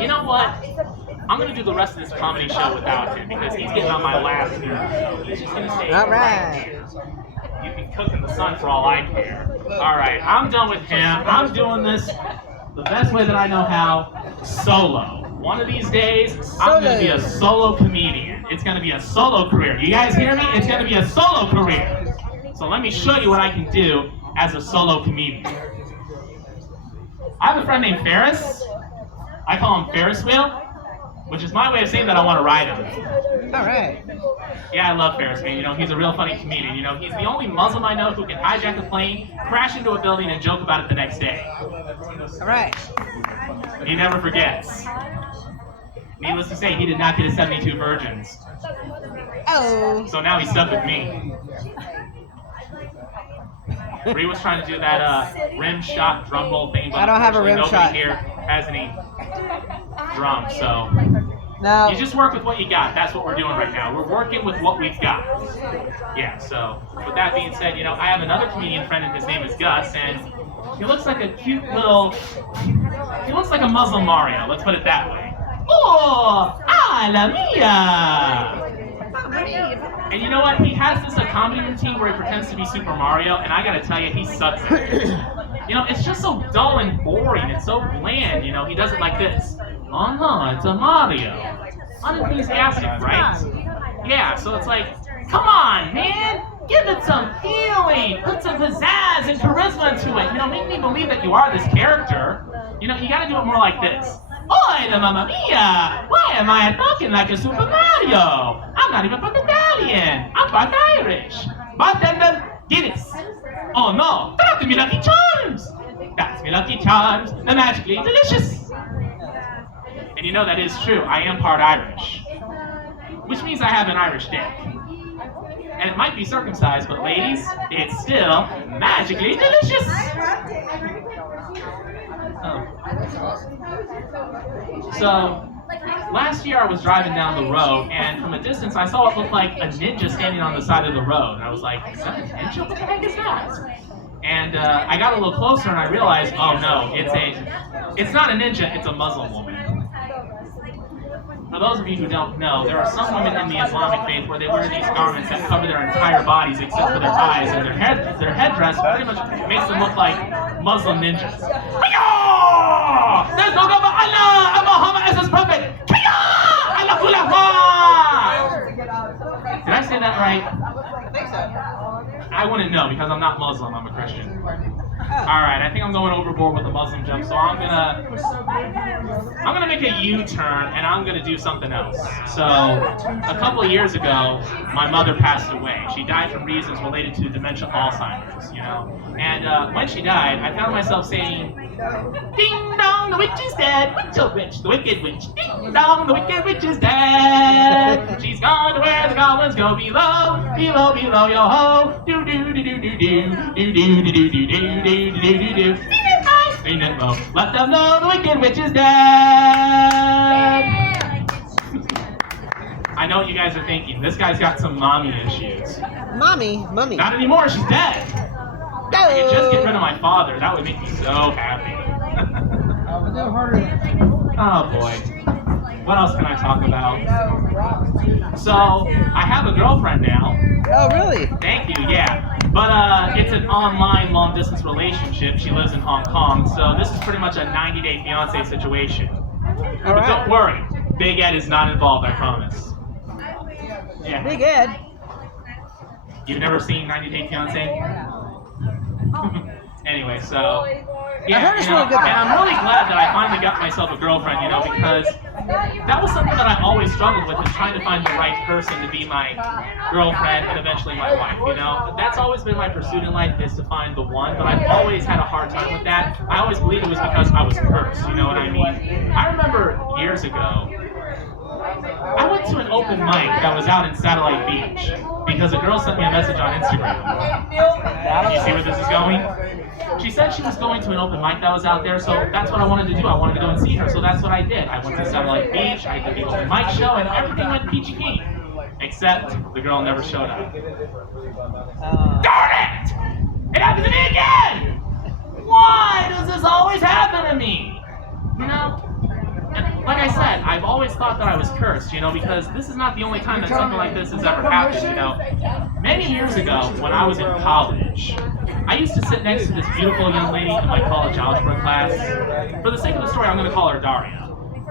You know what? I'm gonna do the rest of this comedy show without him because he's getting on my last nerve. So he's just gonna stay All right right. here. You can cook in the sun for all I care. All right, I'm done with him. I'm doing this the best way that I know how, solo. One of these days, I'm gonna be a solo comedian. It's gonna be a solo career. You guys hear me? It's gonna be a solo career. So let me show you what I can do as a solo comedian. I have a friend named Ferris. I call him Ferris Wheel, which is my way of saying that I want to ride him. All right. Yeah, I love Ferris, man. You know, he's a real funny comedian. You know, he's the only Muslim I know who can hijack a plane, crash into a building, and joke about it the next day. All right. He never forgets. Needless to say, he did not get his 72 virgins. Oh. So now he's stuck with me. Bree was trying to do that rim shot drum roll thing, but I don't have a rim nobody shot. here has any drums, so No. you just work with what you got. That's what we're doing right now. We're working with what we've got. Yeah, so with that being said, you know, I have another comedian friend and his name is Gus, and he looks like a cute little, he looks like a Muslim Mario, let's put it that way. Oh, la mia! And you know what? He has this comedy routine where he pretends to be Super Mario, and I gotta tell you, he sucks at it. You know, it's just so dull and boring. It's so bland. You know, he does it like this. Oh no, it's a Mario. Unenthusiastic, right? Yeah, so it's like, come on, man. Give it some feeling. Put some pizzazz and charisma into it. You know, make me believe that you are this character. You know, you gotta do it more like this. Oi, the Mamma Mia! Why am I talking like a Super Mario? I'm not even part Italian. I'm part Irish. Bartender, Guinness. Oh no, that's me Lucky Charms. That's me Lucky Charms. They're magically delicious. And you know that is true. I am part Irish, which means I have an Irish dick. And it might be circumcised, but ladies, it's still magically delicious. Oh. So, last year I was driving down the road, and from a distance I saw what looked like a ninja standing on the side of the road. And I was like, is that a ninja? What the heck is that? And I got a little closer and I realized, oh no, it's not a ninja, it's a Muslim woman. For those of you who don't know, there are some women in the Islamic faith where they wear these garments that cover their entire bodies except for their eyes, and their headdress pretty much makes them look like Muslim ninjas. There's no God but Allah, and Muhammad is his prophet. Did I say that right? I think so. I wouldn't know because I'm not Muslim, I'm a Christian. Alright, I think I'm going overboard with the Muslim jump, so I'm gonna make a U-turn and I'm gonna do something else. So, a couple of years ago, my mother passed away. She died from reasons related to dementia Alzheimer's, you know. And when she died, I found myself saying, ding dong, the witch is dead. Witch, oh witch, the wicked witch. Ding dong, the wicked witch is dead. She's gone to where the goblins go below, below, below, yo ho. Do do do do do do do do do do do do do do do. Let them know the wicked witch is dead. I know what you guys are thinking. This guy's got some mommy issues. Mummy. Not anymore. She's dead. If I could just get rid of my father, that would make me so happy. Oh boy. What else can I talk about? So, I have a girlfriend now. Oh, really? Thank you, yeah. But it's an online long-distance relationship. She lives in Hong Kong, so this is pretty much a 90-day fiancé situation. All But don't right. worry, Big Ed is not involved, I promise. Yeah. Big Ed. You've never seen 90 Day Fiancé? Anyway, so yeah, I heard it's you know, really good. and I'm really glad that I finally got myself a girlfriend, you know, because that was something that I always struggled with, is trying to find the right person to be my girlfriend and eventually my wife, you know. That's always been my pursuit in life, is to find the one, but I've always had a hard time with that. I always believed it was because I was cursed, you know what I mean? I remember years ago, I went to an open mic that was out in Satellite Beach because a girl sent me a message on Instagram. You see where this is going? She said she was going to an open mic that was out there, so that's what I wanted to do. I wanted to go and see her, so that's what I did. I went to Satellite Beach, I did the open mic show, and everything went peachy keen. Except the girl never showed up. Darn it! It happened to me again! Why does this always happen to me? You know? And like I said, I've always thought that I was cursed, because this is not the only time that something like this has ever happened. Many years ago, when I was in college, I used to sit next to this beautiful young lady in my college algebra class. For the sake of the story, I'm going to call her Daria.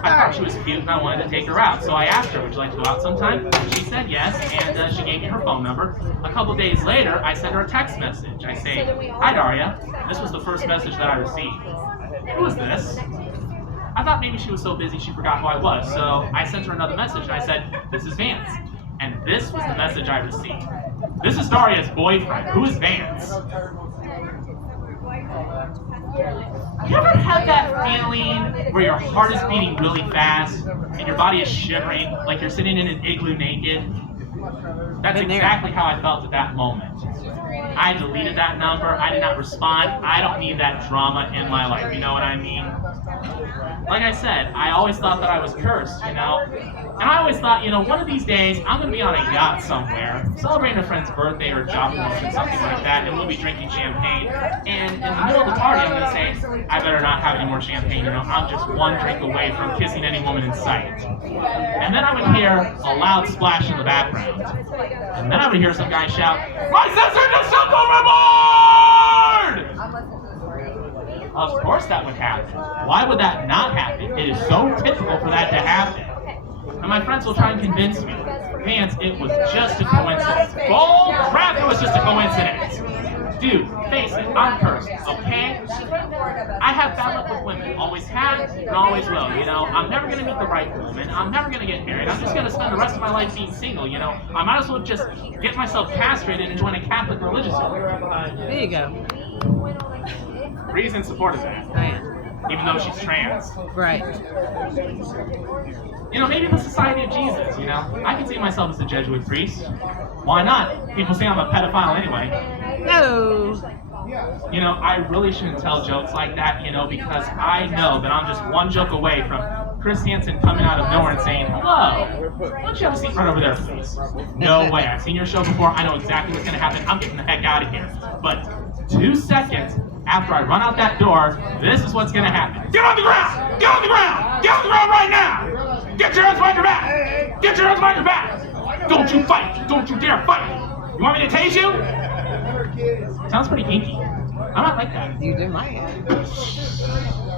I thought she was cute and I wanted to take her out. So I asked her, would you like to go out sometime? She said yes, and she gave me her phone number. A couple days later, I sent her a text message. I say, hi Daria. This was the first message that I received. Who is this? I thought maybe she was so busy she forgot who I was. So I sent her another message and I said, this is Vance. And this was the message I received. This is Daria's boyfriend. Who is Vance? You ever had that feeling where your heart is beating really fast and your body is shivering like you're sitting in an igloo naked? That's exactly how I felt at that moment. I deleted that number. I did not respond. I don't need that drama in my life. You know what I mean? Like I said, I always thought that I was cursed, And I always thought, one of these days, I'm going to be on a yacht somewhere, celebrating a friend's birthday or job promotion, something like that, and we'll be drinking champagne. And in the middle of the party, I'm going to say, I better not have any more champagne, I'm just one drink away from kissing any woman in sight. And then I would hear a loud splash in the background. And then I would hear some guy shout, my sister just jumped overboard! Of course that would happen. Why would that not happen? It is so typical for that to happen. And my friends will try and convince me, Vance, it was just a coincidence. Bull crap, it was just a coincidence. Dude, face it, I'm cursed, okay? I have bad luck with women. Always have and always will, I'm never going to meet the right woman. I'm never going to get married. I'm just going to spend the rest of my life being single, I might as well just get myself castrated and join a Catholic religious order. There you go. Reason supported that. Even though she's trans. Right. Maybe the Society of Jesus, I can see myself as a Jesuit priest. Why not? People say I'm a pedophile anyway. No. I really shouldn't tell jokes like that, because I know that I'm just one joke away from Chris Hansen coming out of nowhere and saying, hello, why don't you have a seat right over there, please? No way. I've seen your show before. I know exactly what's going to happen. I'm getting the heck out of here. But 2 seconds after I run out that door, this is what's going to happen. Get on the ground! Get on the ground! Get on the ground right now! Get your hands behind your back! Get your hands behind your back! Don't you fight! Don't you dare fight! You want me to tase you? Sounds pretty kinky. I might like that. You do my